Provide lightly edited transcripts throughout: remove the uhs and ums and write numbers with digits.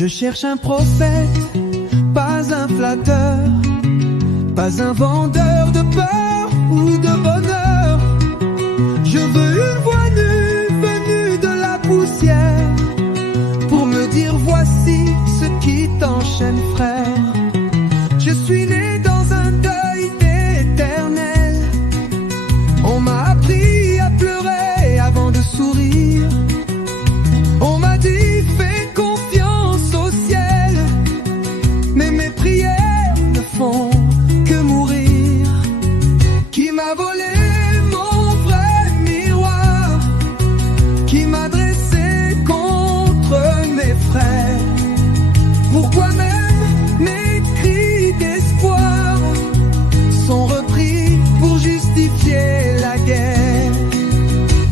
Je cherche un prophète, pas un flatteur, pas un vendeur de peur ou de bonheur. Je veux une voix nue venue de la poussière pour me dire voici ce qui t'enchaîne, frère. Je suis né dans un deuil éternel. On m'a appris à pleurer avant de sourire. On m'a dit fais confiance au ciel, mais mes prières ne font que mourir. Qui m'a volé mon vrai miroir, qui m'a dressé contre mes frères. Pourquoi même mes cris d'espoir sont repris pour justifier la guerre?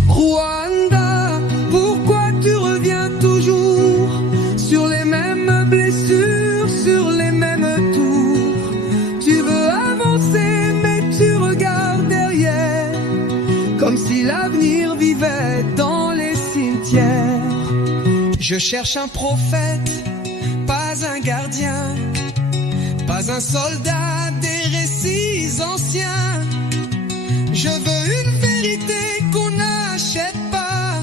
Rwanda, pourquoi tu reviens toujours sur les mêmes blessures, sur les mêmes tours? Tu veux avancer mais tu regardes derrière, comme si l'avenir vivait dans les cimetières. Je cherche un prophète, pas un gardien, pas un soldat des récits anciens. Je veux une vérité qu'on n'achète pas,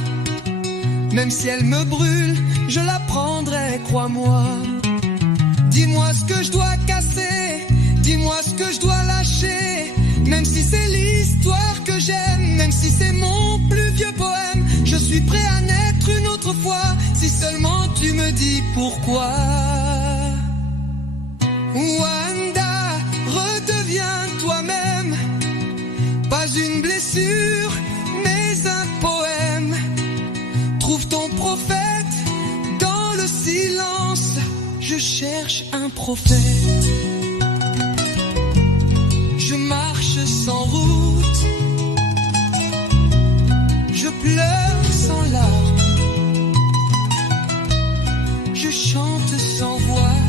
même si elle me brûle, je la prendrai, crois-moi. Dis-moi ce que je dois casser, dis-moi ce que je dois lâcher, même si c'est l'histoire que j'aime, même si c'est mon plus vieux poème. Je suis prêt à naître une autre fois, si seulement tu me dis pourquoi. Wanda, redeviens toi-même, pas une blessure, mais un poème. Trouve ton prophète dans le silence, je cherche un prophète. Je marche sans route, je pleure sans larmes, je chante sans voix,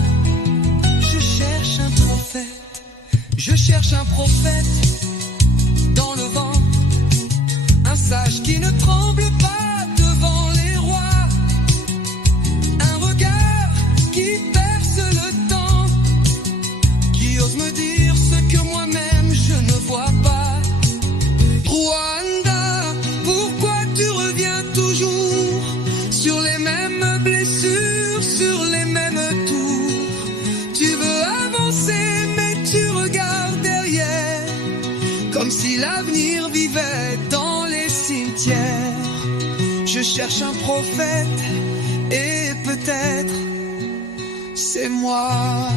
je cherche un prophète. Je cherche un prophète dans le vent, un sage qui ne tremble pas devant les rois, un regard qui perce le temps, qui ose me dire ce que moi-même je ne vois pas. Rwanda, pourquoi tu reviens toujours sur les mêmes blessures, sur les mêmes tours? Tu veux avancer mais tu regardes derrière, comme si l'avenir vivait dans les cimetières. Je cherche un prophète et peut-être c'est moi.